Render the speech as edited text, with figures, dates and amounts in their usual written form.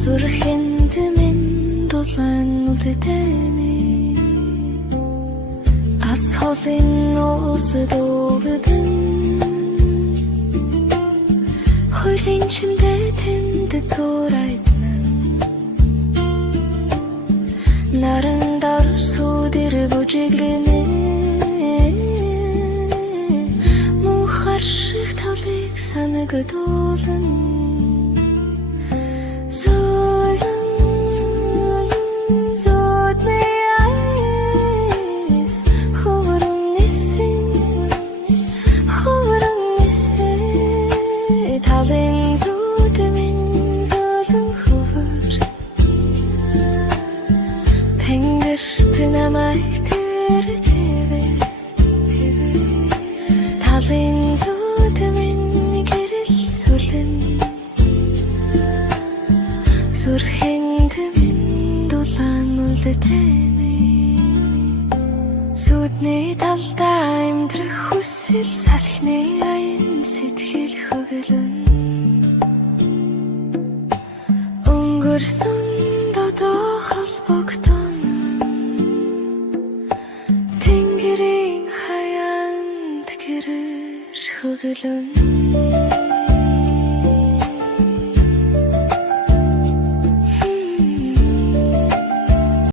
Зүрхэнд минь дулаан үлдээнэ ас холын усд өвдөн хуулийн чимдээ тэнд зурайтна нарандар сүдэр бүжиглэнэ мухар шиг тавлыг санагдуулан Зүрхэнд минь дулаан үлдээнэ сүдний талдаа амьдрах хүсэл салхины аян сэтгэл хөглөн өнгөрсөн додоо холбогдсон тэнгэрийн хаяанд гэрэр хөглөн